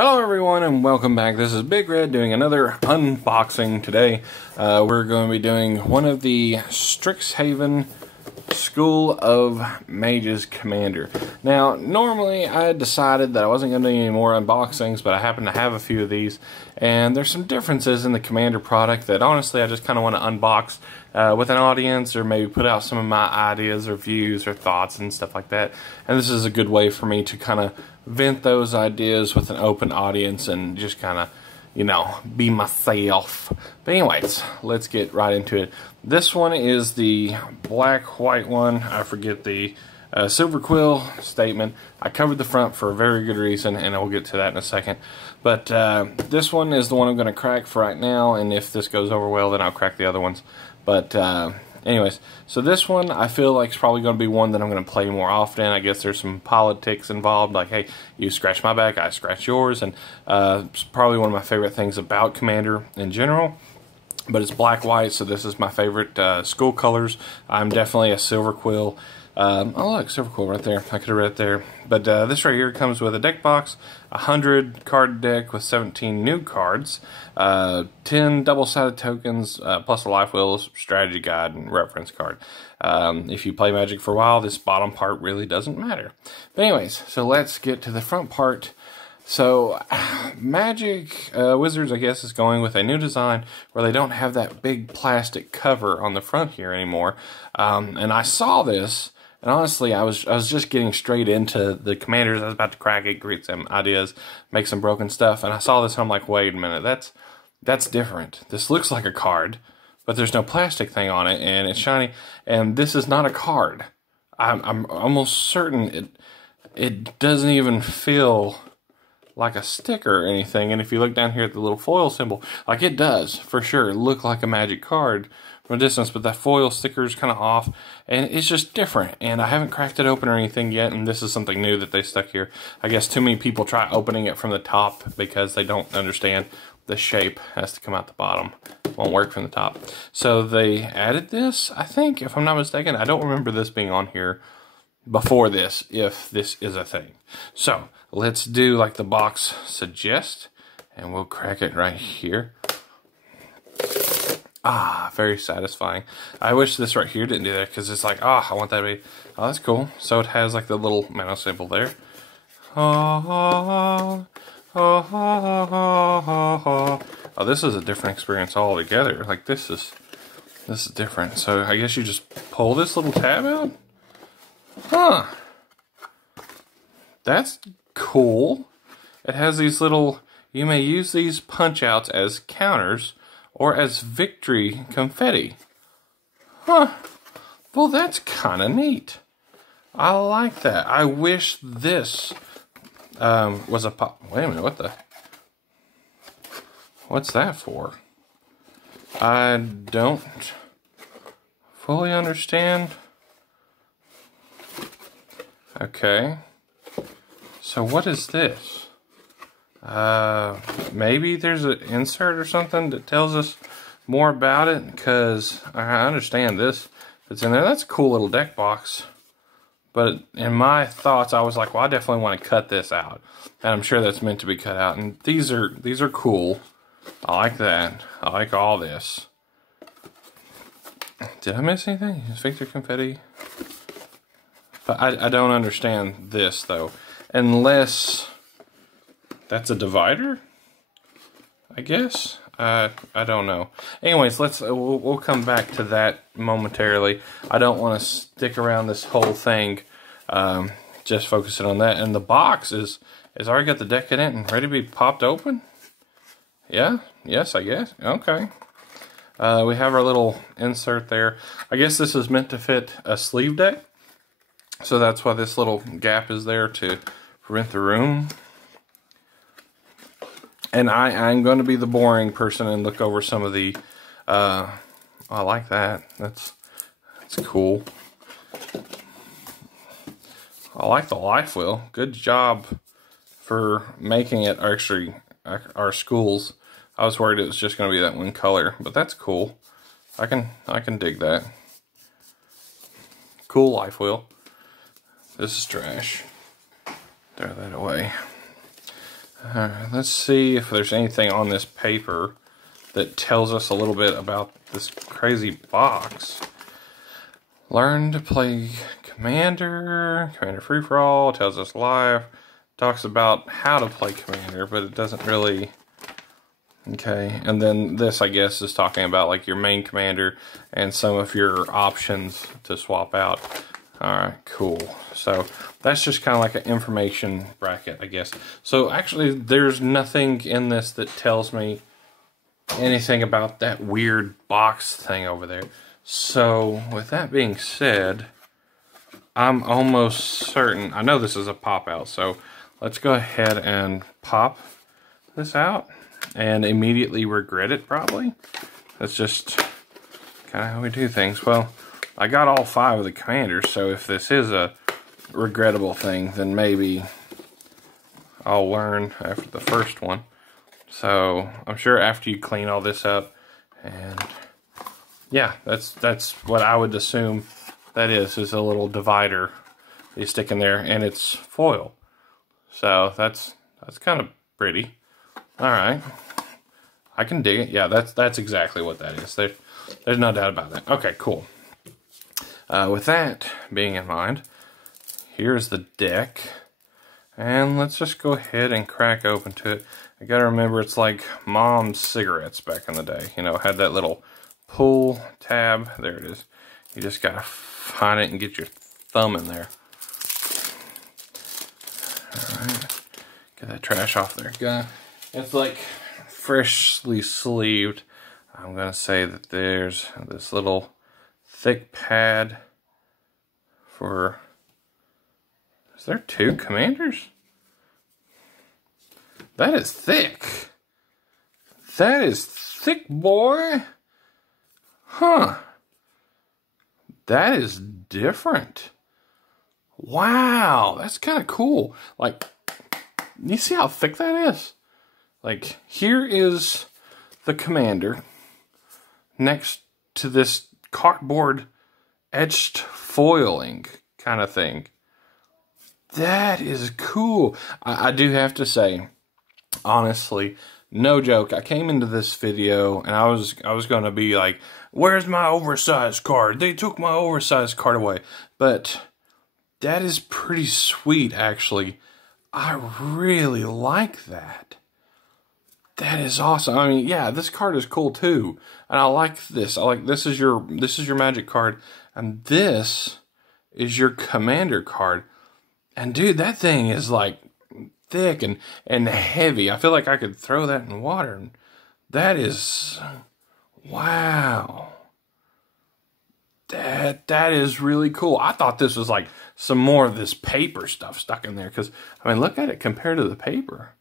Hello everyone and welcome back. This is Big Red doing another unboxing today. We're going to be doing one of the Strixhaven School of Mages Commander. Now, normally I had decided that I wasn't going to do any more unboxings, but I happen to have a few of these, and there's some differences in the Commander product that honestly I just kind of want to unbox with an audience, or maybe put out some of my ideas or views or thoughts and stuff like that. And this is a good way for me to kind of vent those ideas with an open audience and just kind of, you know, be myself. But anyways, let's get right into it. This one is the black-white one. I forget the Silverquill statement. I covered the front for a very good reason, and I'll get to that in a second. But this one is the one I'm going to crack for right now, and if this goes over well, then I'll crack the other ones. But anyways, so this one I feel like is probably going to be one that I'm going to play more often. I guess there's some politics involved, like, hey, you scratch my back, I scratch yours, and it's probably one of my favorite things about Commander in general. But it's black-white, so this is my favorite school colors. I'm definitely a Silverquill. Oh look, Silverquill right there. I could have read it there. But this right here comes with a deck box, a 100 card deck with 17 new cards, 10 double-sided tokens, plus a life wheel, strategy guide, and reference card. If you play Magic for a while, this bottom part really doesn't matter. But anyways, so let's get to the front part. So, Magic Wizards, I guess, is going with a new design where they don't have that big plastic cover on the front here anymore. And I saw this, and honestly, I was just getting straight into the Commanders. I was about to crack it, create some ideas, make some broken stuff, and I saw this, and I'm like, wait a minute, that's different. This looks like a card, but there's no plastic thing on it, and it's shiny, and this is not a card. I'm almost certain it doesn't even feel like a sticker or anything. And if you look down here at the little foil symbol, like, it does for sure look like a Magic card from a distance, but that foil sticker is kind of off, and it's just different. And I haven't cracked it open or anything yet, and this is something new that they stuck here. I guess too many people try opening it from the top because they don't understand the shape has to come out the bottom. It won't work from the top. So they added this, I think, if I'm not mistaken. I don't remember this being on here before this, if this is a thing. So let's do like the box suggests, and we'll crack it right here. Ah, very satisfying. I wish this right here didn't do that, because it's like, I want that to be, oh, that's cool. So it has like the little mouse symbol there. Oh, this is a different experience altogether. Like, this is different. So I guess you just pull this little tab out. Huh. That's cool. It has these little, you may use these punch outs as counters or as victory confetti. Huh. Well, that's kind of neat. I like that. I wish this was a pop. Wait a minute, what's that for? I don't fully understand. Okay. So what is this? Maybe there's an insert or something that tells us more about it, because I understand this. It's in there. That's a cool little deck box. But in my thoughts, I was like, well, I definitely want to cut this out. And I'm sure that's meant to be cut out. And these are cool. I like that. I like all this. Did I miss anything? Is Victor Confetti? But I don't understand this, though. Unless that's a divider, I guess. I don't know. Anyways, we'll come back to that momentarily. I don't want to stick around this whole thing. Just focusing on that. And the box is already got the deck in it and ready to be popped open. Yeah. Yes, I guess. Okay. We have our little insert there. I guess this is meant to fit a sleeve deck. So that's why this little gap is there, to prevent the room. And I'm going to be the boring person and look over some of the, I like that. That's cool. I like the life wheel. Good job for making it actually our schools. I was worried it was just going to be that one color, but that's cool. I can dig that. Cool life wheel. This is trash. Throw that away. Alright, let's see if there's anything on this paper that tells us a little bit about this crazy box. Learn to play Commander. Commander Free-for-All. Tells us live. Talks about how to play Commander, but it doesn't really... Okay, and then this, I guess, is talking about like your main commander and some of your options to swap out. Alright, cool. So that's just kind of like an information bracket, I guess. So actually, there's nothing in this that tells me anything about that weird box thing over there. So with that being said, I'm almost certain, I know this is a pop out, so let's go ahead and pop this out and immediately regret it, probably. That's just kind of how we do things. Well, I got all 5 of the commanders, so if this is a regrettable thing, then maybe I'll learn after the first one. So I'm sure after you clean all this up, and yeah, that's what I would assume that is a little divider you stick in there, and it's foil. So that's kind of pretty. All right, I can dig it. Yeah, that's exactly what that is. There's no doubt about that. Okay, cool. With that being in mind, here's the deck, and let's just go ahead and crack open to it. I gotta remember, it's like Mom's cigarettes back in the day. You know, had that little pull tab. There it is. You just gotta find it and get your thumb in there. All right, get that trash off there. It's like freshly sleeved. I'm gonna say that there's this little thick pad for, is there 2 commanders? That is thick. That is thick, boy. Huh. That is different. Wow, that's kind of cool. Like, you see how thick that is? Like, here is the commander next to this cardboard etched foiling kind of thing. That is cool. I do have to say, honestly, no joke, I came into this video and I was going to be like, where's my oversized card? They took my oversized card away. But that is pretty sweet, actually. I really like that. That is awesome. I mean, yeah, this card is cool too. And I like this. I like, this is your magic card, and this is your commander card. And dude, that thing is like thick and heavy. I feel like I could throw that in water. And that is, wow. That is really cool. I thought this was like some more of this paper stuff stuck in there, because I mean, look at it compared to the paper.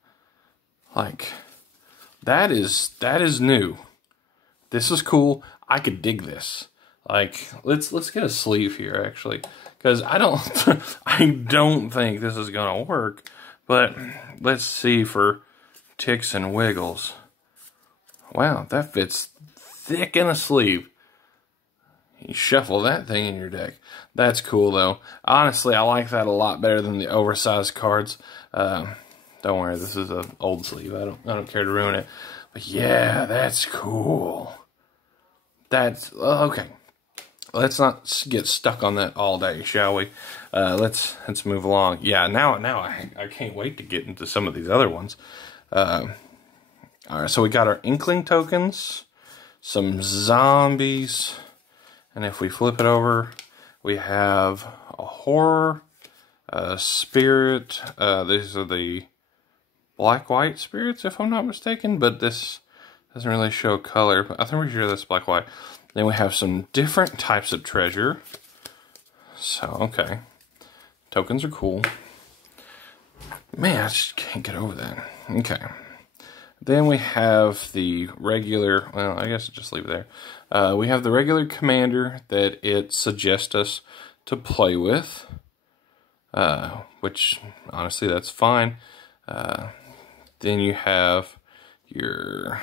Like, that is new. This is cool. I could dig this. Like, let's get a sleeve here, actually, because I don't think this is gonna work. But let's see for ticks and wiggles. Wow, that fits thick in a sleeve. You shuffle that thing in your deck. That's cool, though. Honestly, I like that a lot better than the oversized cards. Don't worry, this is an old sleeve. I don't care to ruin it. But yeah, that's cool. That's okay. Let's not get stuck on that all day, shall we? Let's move along. Yeah, now I can't wait to get into some of these other ones. All right, so we got our Inkling tokens, some zombies, and if we flip it over, we have a horror, a spirit. These are the black-white spirits, if I'm not mistaken, but this doesn't really show color, but I'm pretty sure that's black-white. Then we have some different types of treasure. So, okay. Tokens are cool. Man, I just can't get over that. Okay. Then we have the regular, well, I guess I'll just leave it there. We have the regular commander that it suggests us to play with. Which, honestly, that's fine. Then you have your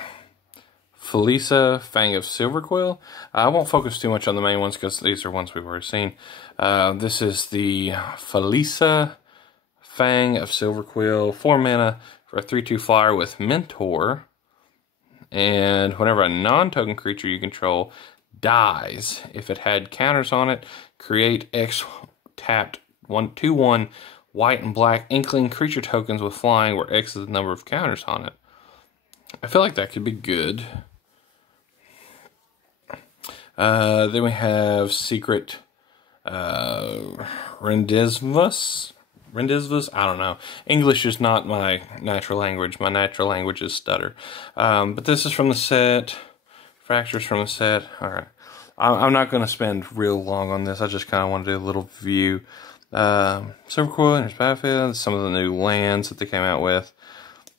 Felissa Fang of Silverquill. I won't focus too much on the main ones because these are ones we've already seen. This is the Felissa Fang of Silverquill, 4 mana for a 3/2 flyer with Mentor. And whenever a non-token creature you control dies, if it had counters on it, create X tapped 1/2/1 white and black Inkling creature tokens with flying, where X is the number of counters on it. I feel like that could be good. Then we have Secret Rendezvous. I don't know. English is not my natural language. My natural language is stutter. But this is from the set. Fractures from the set. Alright. I'm not going to spend real long on this. I just kind of want to do a little view. Silverquill, there's Battlefield. Some of the new lands that they came out with.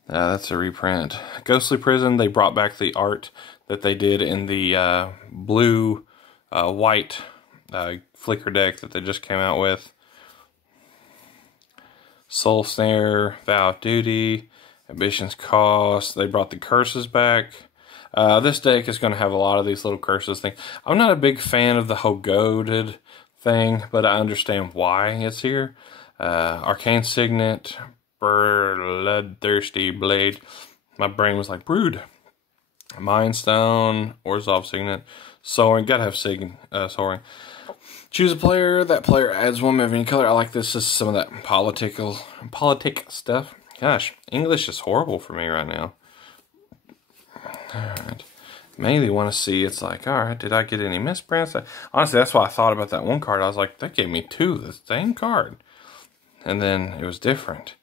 That's a reprint. Ghostly Prison. They brought back the art that they did in the blue, white flicker deck that they just came out with. Soul Snare, Vow of Duty, Ambition's Cost. They brought the curses back. This deck is going to have a lot of these little curses things. I'm not a big fan of the whole goaded thing, but I understand why it's here. Arcane Signet, Bloodthirsty Blade. My brain was like, Brood. Mind Stone, Orzhov Signet, Soaring. Gotta have Soaring. Choose a player. That player adds one of any color. I like this. This is some of that politic stuff. Gosh, English is horrible for me right now. Alright. Mainly want to see, it's like, alright, did I get any misprints? Honestly, that's why I thought about that one card. I was like, that gave me two of the same card. And then it was different.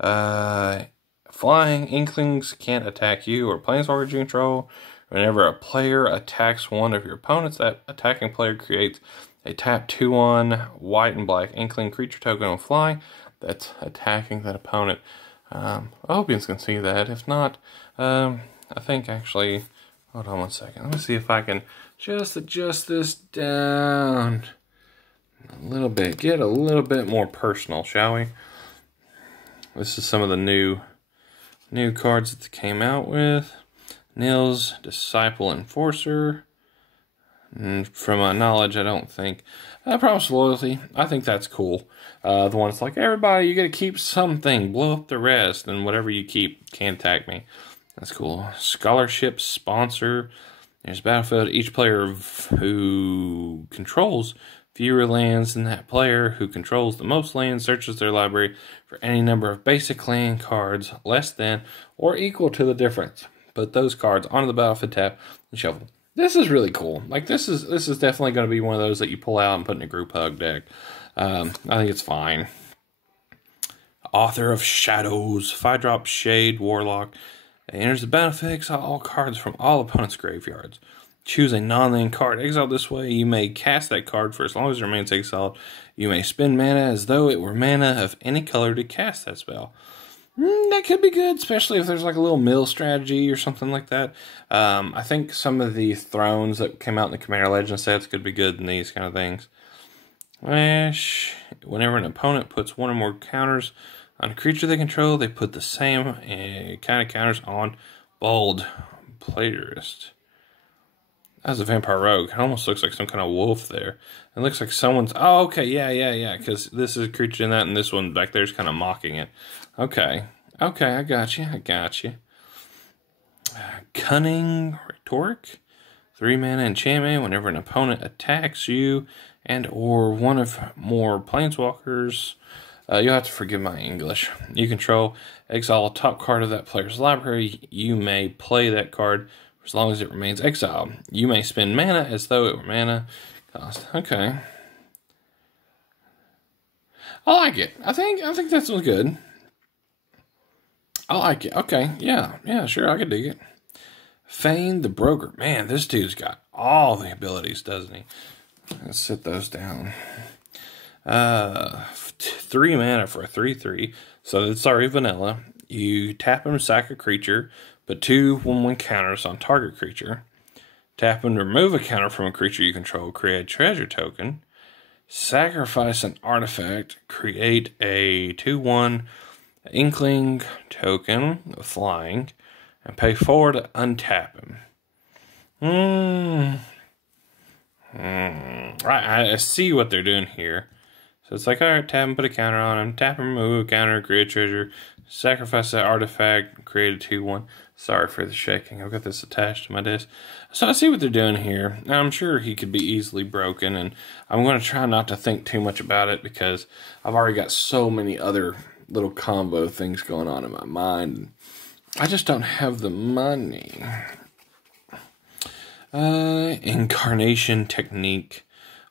Flying Inklings can't attack you or planeswalkers you control. Whenever a player attacks one of your opponents, that attacking player creates a tap 2/1 white and black Inkling creature token on fly that's attacking that opponent. I hope you can see that. If not, I think actually, hold on one second. Let me see if I can just adjust this down a little bit. Get a little bit more personal, shall we? This is some of the new cards that they came out with. Nils, Disciple Enforcer. And from my knowledge, I don't think. Promise Loyalty. I think that's cool. The one that's like, everybody, you gotta keep something. Blow up the rest. And whatever you keep can't attack me. That's cool. Scholarship Sponsor. There's Battlefield. Each player who controls fewer lands than that player who controls the most lands searches their library for any number of basic land cards less than or equal to the difference. Put those cards onto the battlefield tab and shuffle. This is really cool. Like, this is definitely going to be one of those that you pull out and put in a group hug deck. I think it's fine. Author of Shadows, 5-drop Shade Warlock. Enters the battlefield, exile all cards from all opponents' graveyards. Choose a non-land card. Exiled this way, you may cast that card for as long as it remains exiled. You may spend mana as though it were mana of any color to cast that spell. That could be good, especially if there's like a little mill strategy or something like that. I think some of the thrones that came out in the Commander Legends sets could be good in these kind of things. Whenever an opponent puts one or more counters on a creature they control, they put the same kind of counters on Bold Plagiarist. That's a Vampire Rogue. It almost looks like some kind of wolf there. It looks like someone's... Oh, okay, yeah. Because this is a creature in that, and this one back there is kind of mocking it. Okay, I got you. Cunning Rhetoric. 3-mana enchantment. Whenever an opponent attacks you and or one of more planeswalkers, you'll have to forgive my English. You control, exile a top card of that player's library. You may play that card for as long as it remains exiled. You may spend mana as though it were mana cost. Okay. I like it. I think that sounds good. I like it. Okay. Yeah, sure, I can dig it. Fane the Broker. Man, this dude's got all the abilities, doesn't he? Let's sit those down. 3 mana for a 3/3. So it's already vanilla. You tap him to sack a creature, put 2 1/1 counters on target creature. Tap him to remove a counter from a creature you control, create a treasure token. Sacrifice an artifact, create a 2/1 Inkling token with flying, and pay 4 to untap him. Right, I see what they're doing here. So it's like, alright, tap and put a counter on him. Tap and remove a counter, create a treasure. Sacrifice that artifact, create a 2/1. Sorry for the shaking. I've got this attached to my desk. So I see what they're doing here. Now, I'm sure he could be easily broken, and I'm going to try not to think too much about it because I've already got so many other little combo things going on in my mind. I just don't have the money. Incarnation Technique.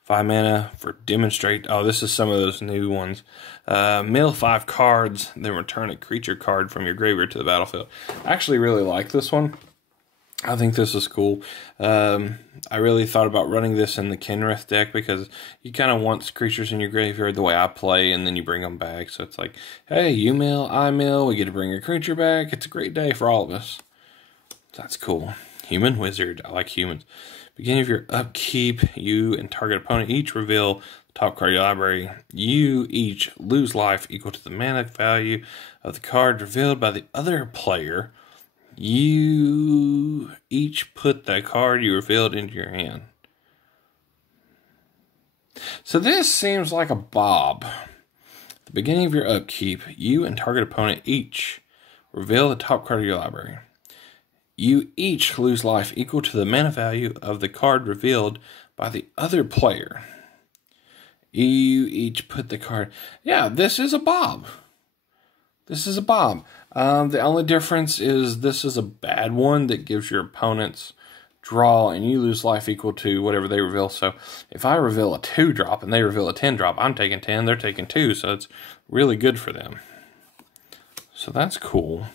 5 mana for Demonstrate. Oh, this is some of those new ones. Mill 5 cards, then return a creature card from your graveyard to the battlefield. I actually really like this one. I think this is cool. I really thought about running this in the Kenrith deck because you kind of want creatures in your graveyard the way I play, and then you bring them back. So it's like, hey, you mill, I mill, we get to bring your creature back. It's a great day for all of us. That's cool. Human Wizard. I like humans. Beginning of your upkeep, you and target opponent each reveal the top card of your library. You each lose life equal to the mana value of the card revealed by the other player. You each put that card you revealed into your hand. So this seems like a Bob. At the beginning of your upkeep, you and target opponent each reveal the top card of your library. You each lose life equal to the mana value of the card revealed by the other player. You each put the card... Yeah, this is a Bob. This is a Bob. The only difference is this is a bad one that gives your opponents draw, and you lose life equal to whatever they reveal. So if I reveal a 2-drop and they reveal a 10-drop, I'm taking 10, they're taking 2, so it's really good for them. So that's cool.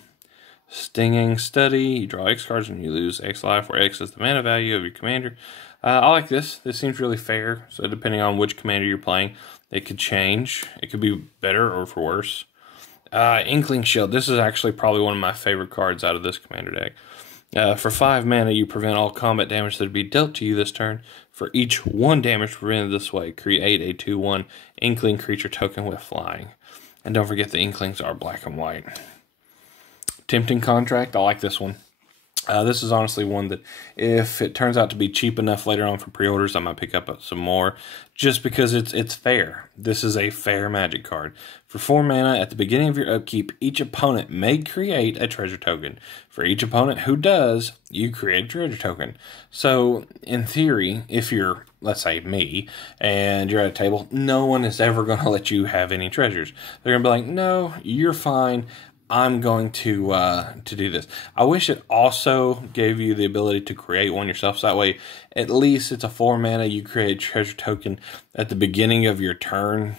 Stinging Study. You draw X cards and you lose X life, where X is the mana value of your commander. I like this. This seems really fair. So depending on which commander you're playing, it could change. It could be better or for worse. Inkling Shield. This is actually probably one of my favorite cards out of this commander deck. For 5 mana, you prevent all combat damage that would be dealt to you this turn. For each 1 damage prevented this way, create a 2/1 Inkling creature token with flying. And don't forget the Inklings are black and white. Tempting Contract. I like this one. This is honestly one that if it turns out to be cheap enough later on for pre-orders, I might pick up some more just because it's fair. This is a fair Magic card. For 4 mana, at the beginning of your upkeep, each opponent may create a treasure token. For each opponent who does, you create a treasure token. So, in theory, if you're, let's say, me, and you're at a table, no one is ever going to let you have any treasures. They're going to be like, no, you're fine. I'm going to do this. I wish it also gave you the ability to create one yourself. So that way, at least it's a 4 mana. You create a treasure token at the beginning of your turn.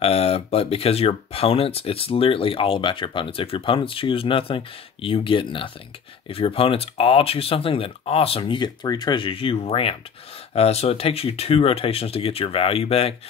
But because your opponents, it's literally all about your opponents. If your opponents choose nothing, you get nothing. If your opponents all choose something, then awesome. You get 3 treasures. You ramped. So it takes you 2 rotations to get your value back.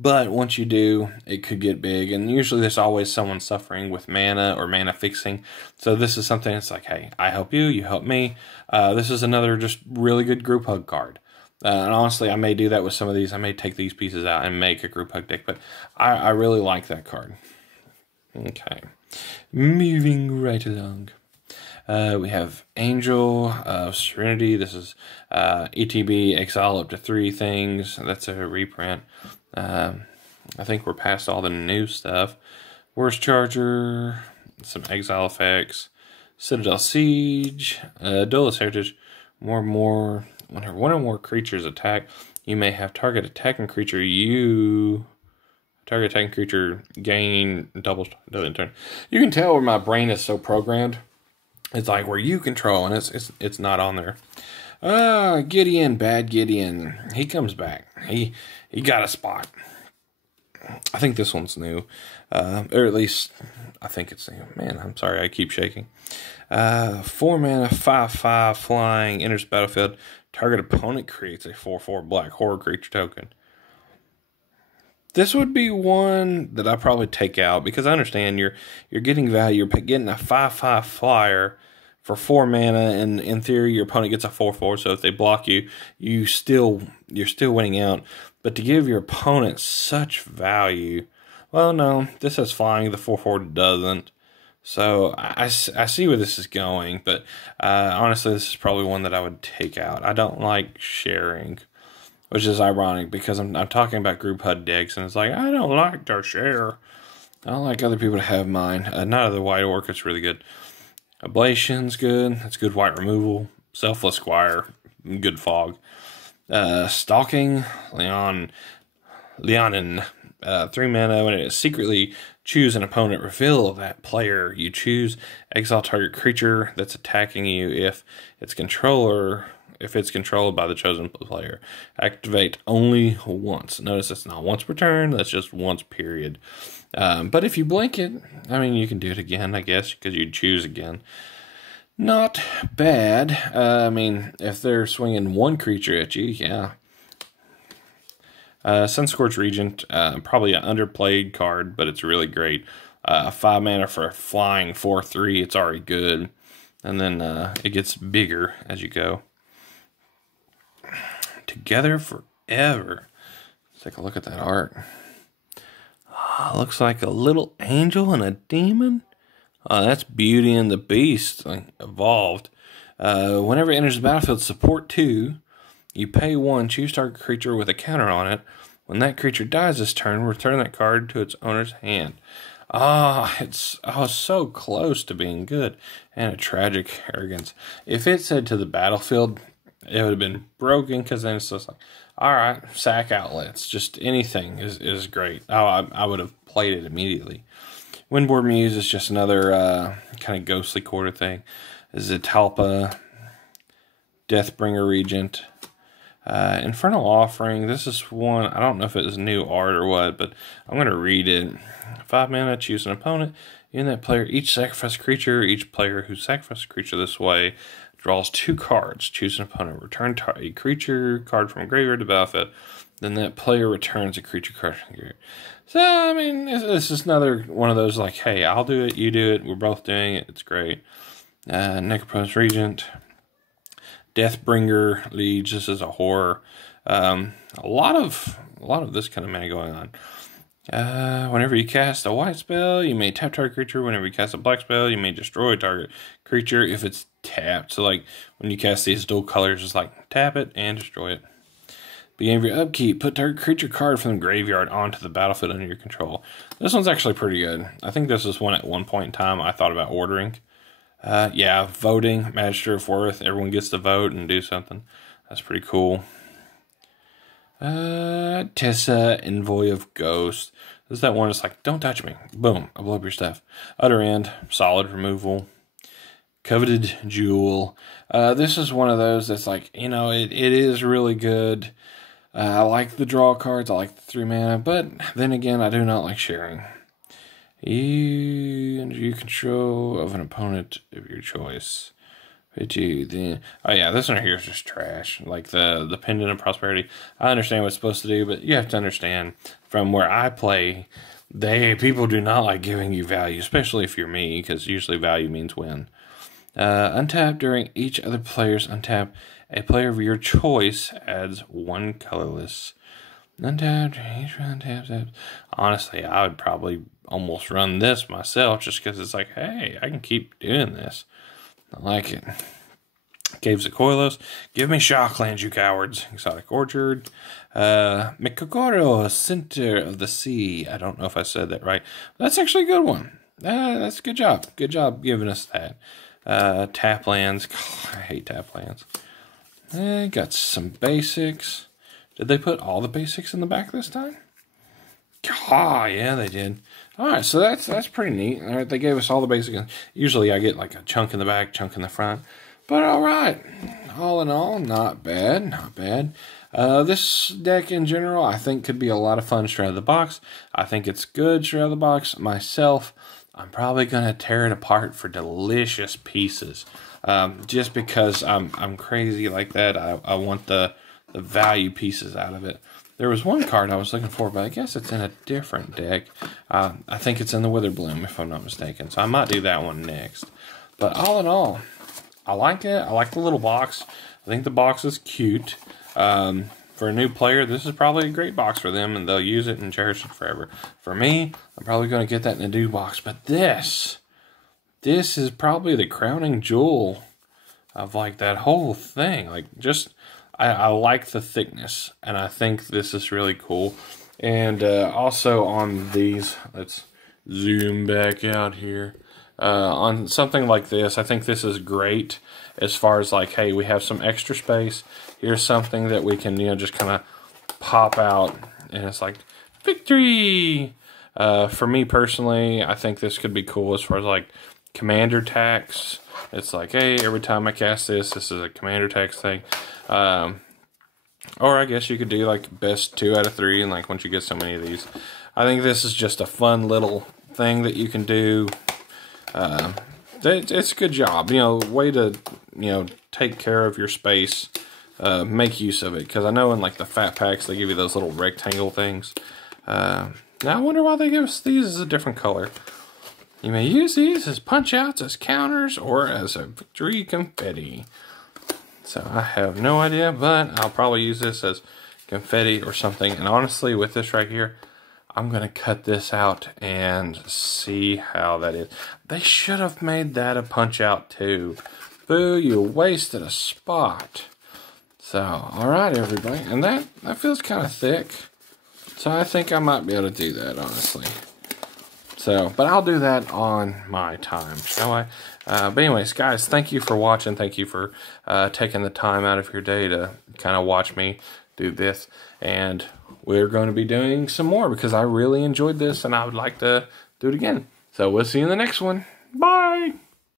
But once you do, it could get big. And usually there's always someone suffering with mana or mana fixing. So this is something that's like, hey, I help you, you help me. This is another just really good group hug card. And honestly, I may do that with some of these. I may take these pieces out and make a group hug deck. But I really like that card. Okay. Moving right along. We have Angel of Serenity. This is ETB, exile up to 3 things. That's a reprint. I think we're past all the new stuff. Worst Charger, some exile effects, Citadel Siege, Duelist Heritage, whenever one or more creatures attack, you may have target attacking creature gain double turn. You can tell where my brain is so programmed. It's like where you control, and it's not on there. Gideon, bad Gideon. He comes back. He got a spot. I think this one's new. Or at least, I think it's new. Man, I'm sorry, I keep shaking. 4 mana, 5/5, flying, enters the battlefield. Target opponent creates a 4/4 black horror creature token. This would be one that I probably take out because I understand you're getting value. You're getting a 5/5 flyer for 4 mana, and in theory, your opponent gets a 4/4. So if they block you, you're still winning out. But to give your opponent such value, well, no, this has flying. The 4/4 doesn't. So I see where this is going, but honestly, this is probably one that I would take out. I don't like sharing. which is ironic because I'm talking about group HUD decks, and it's like, I don't like to share. I don't like other people to have mine. Not the White Orc, it's really good. Ablation's good. That's good white removal. Selfless Squire, good fog. Stalking, Leonin, 3 mana. When it secretly choose an opponent, reveal that player you choose. Exile target creature that's attacking you if it's controlled by the chosen player. Activate only once. Notice it's not once per turn, that's just once period. But if you blink it, I mean, you can do it again, I guess, because you choose again. Not bad. I mean, if they're swinging one creature at you, yeah. Scorch Regent, probably an underplayed card, but it's really great. 5 mana for flying 4/3, it's already good. And then it gets bigger as you go. Together Forever. Let's take a look at that art. Looks like a little angel and a demon. That's Beauty and the Beast, like, evolved. Whenever it enters the battlefield, support 2. You pay 1, choose target creature with a counter on it. When that creature dies this turn, return that card to its owner's hand. It's so close to being good. And a Tragic Arrogance. If it said to the battlefield, it would have been broken, because then it's just like, alright, sack outlets. Just anything is great. I would have played it immediately. Windboard Muse is just another kind of ghostly quarter thing. This is Talpa, Deathbringer Regent, Infernal Offering. This is one, I don't know if it is new art or what, but I'm going to read it. 5 mana, choose an opponent. In that player, each sacrifice creature, each player who sacrifices a creature this way draws 2 cards. Choose an opponent. Return a creature card from graveyard to battlefield. Then that player returns a creature card from graveyard. So, I mean, this is another one of those, like, hey, I'll do it, you do it, we're both doing it, it's great. Necropolis Regent. Deathbringer Liege, this is a horror. A lot of this kind of mana going on. Whenever you cast a white spell, you may tap target creature. Whenever you cast a black spell, you may destroy target creature if it's tapped. So, like, when you cast these dual colors, it's like, tap it and destroy it. Beginning of your upkeep, put target creature card from the graveyard onto the battlefield under your control. This one's actually pretty good. I think this is one at one point in time I thought about ordering. Yeah, voting, Magister of Worth. Everyone gets to vote and do something. That's pretty cool. Tessa, Envoy of Ghost. This is that one that's like, don't touch me. Boom, I blow up your stuff. Other End, solid removal. Coveted Jewel. This is one of those that's like, you know, it is really good. I like the draw cards. I like the 3 mana. But then again, I do not like sharing. You control of an opponent of your choice. Oh yeah, this one here is just trash. Like the Pendant of Prosperity. I understand what it's supposed to do, but you have to understand from where I play, people do not like giving you value, especially if you're me, because usually value means win. Untap during each other player's untap. A player of your choice adds 1 colorless. Untap during each untap. Honestly, I would probably almost run this myself just because it's like, hey, I can keep doing this. I like it. Caves of Koilos. Give me Shocklands, you cowards. Exotic Orchard. Mikokoro, Center of the Sea. I don't know if I said that right. That's actually a good one. That's a good job. Good job giving us that. Taplands. God, I hate Taplands. Got some basics. Did they put all the basics in the back this time? Yeah, they did. Alright, so that's pretty neat. All right, they gave us all the basics. Usually I get like a chunk in the back, chunk in the front. But alright, all in all, not bad, not bad. This deck in general, I think could be a lot of fun straight out of the box. I think it's good straight out of the box. Myself, I'm probably going to tear it apart for delicious pieces. Just because I'm crazy like that. I want the value pieces out of it. There was one card I was looking for, but I guess it's in a different deck. I think it's in the Witherbloom, if I'm not mistaken. So I might do that one next. But all in all, I like it. I like the little box. I think the box is cute. For a new player, this is probably a great box for them, and they'll use it and cherish it forever. For me, I'm probably going to get that in a new box. But this is probably the crowning jewel of like that whole thing. Like, just, I like the thickness, and I think this is really cool. And also on these, let's zoom back out here. On something like this, I think this is great as far as like, hey, we have some extra space. Here's something that we can, you know, just kind of pop out, and it's like, victory! For me personally, I think this could be cool as far as like commander tax. It's like, hey, every time I cast this is a commander tax thing. Or I guess you could do like best 2 out of 3, and like once you get so many of these, I think this is just a fun little thing that you can do. It's a good job, you know, way to, you know, take care of your space, make use of it, because I know in like the fat packs they give you those little rectangle things. Now I wonder why they give us these as a different color. You may use these as punch outs, as counters, or as a victory confetti. So I have no idea, but I'll probably use this as confetti or something. And honestly, with this right here, I'm going to cut this out and see how that is. They should have made that a punch out too. Boo, you wasted a spot. So, alright everybody. And that feels kind of thick. So I think I might be able to do that, honestly. So, but I'll do that on my time, shall I? But anyways, guys, thank you for watching. Thank you for taking the time out of your day to kind of watch me do this. And we're going to be doing some more because I really enjoyed this and I would like to do it again. So we'll see you in the next one. Bye!